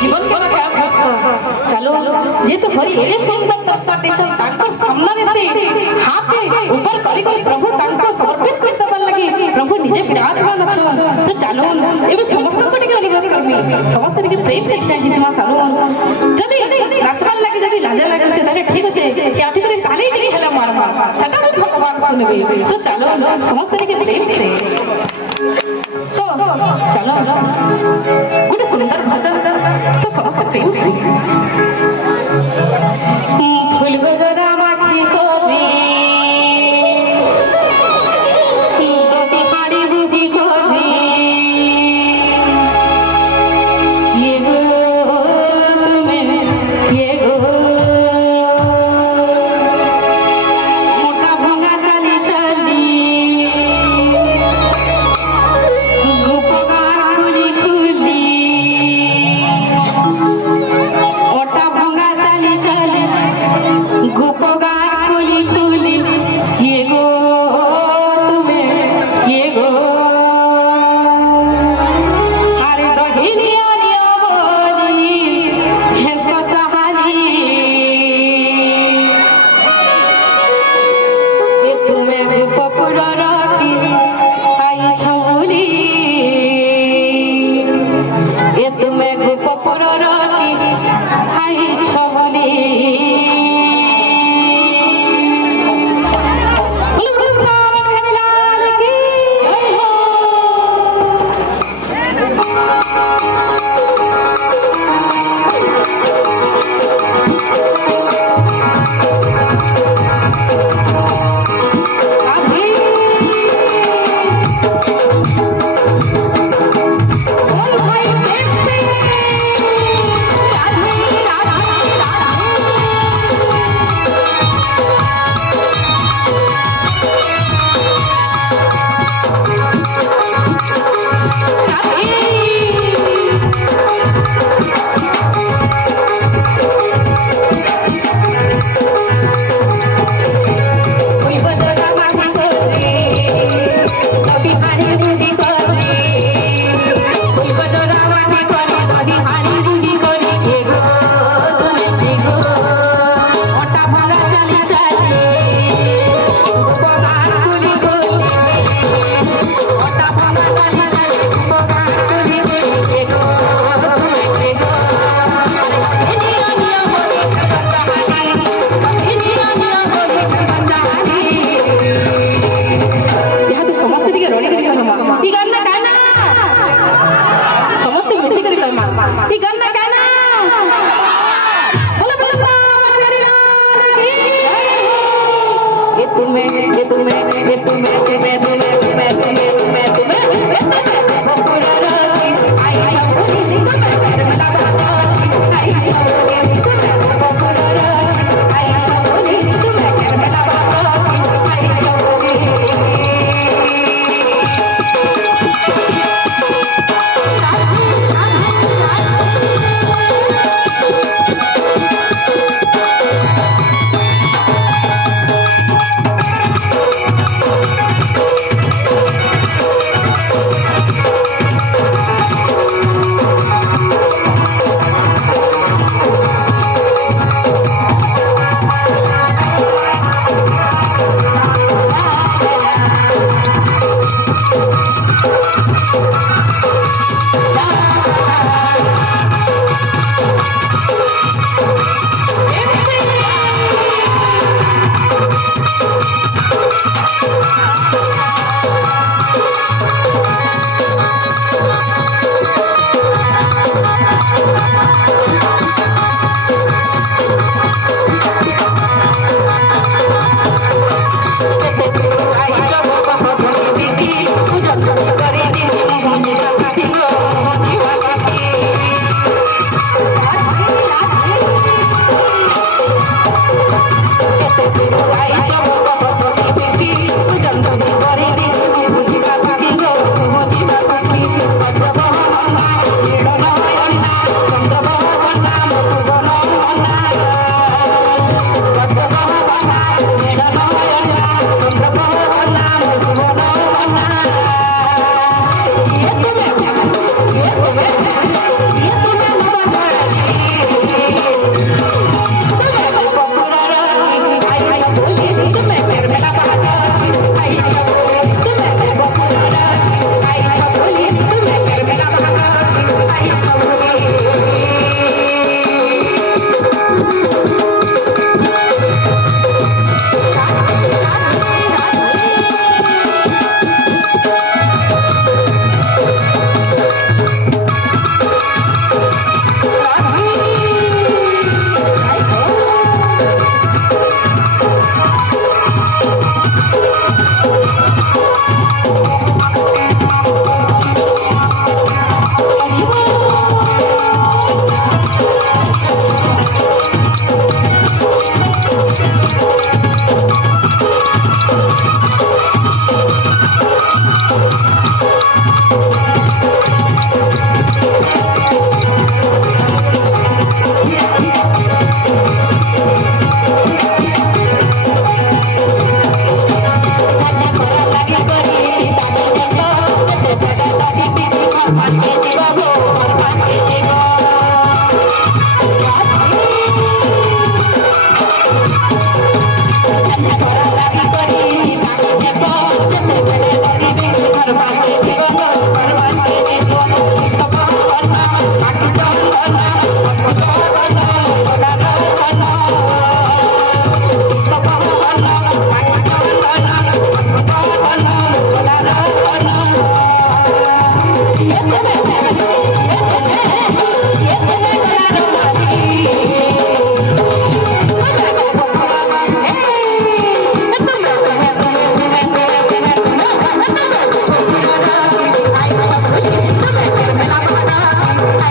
जीवन के क्या करसा चलो जे तो हरि एले सुंदर तत्पटे चल ताको सामने से हाथ ऊपर करी करी प्रभु ताको समर्पित करते बल लगी प्रभु निजे विराजमान अछन तो चलो एबे समस्त को टिके अनुरोध करमी समस्त के प्रेम से छिटा जिसमा चलो जदी नाचबान लगी जदी लाजा लगी से ताले ठीक होचे कि आठी करे ताली टिके हला मारबा सदा भगवान सुनबे तो चलो समस्त के प्रेम से तो चलो गुड सुंदर भजन तो समस्त प्रेम से फूल गजरा माखी कोरी गोपी हाड़ी बुद्धि कोरी ये गो तुम्हें ये गो मोटा भंगा चली चली गोपगार खुली खुली ओटा भंगा चली चली गोपगार खुली खुली ये गो तुम्हें ये गो अरे दहिनिया निया बोली है सचारी ये तुम्हें गोपपुर रखी आई छौली ये तुम्हें गोपपुर रखी आई छौली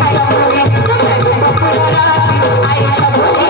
आईच्या मुली तुझ्या डोक्यावर राहते आईच्या मुली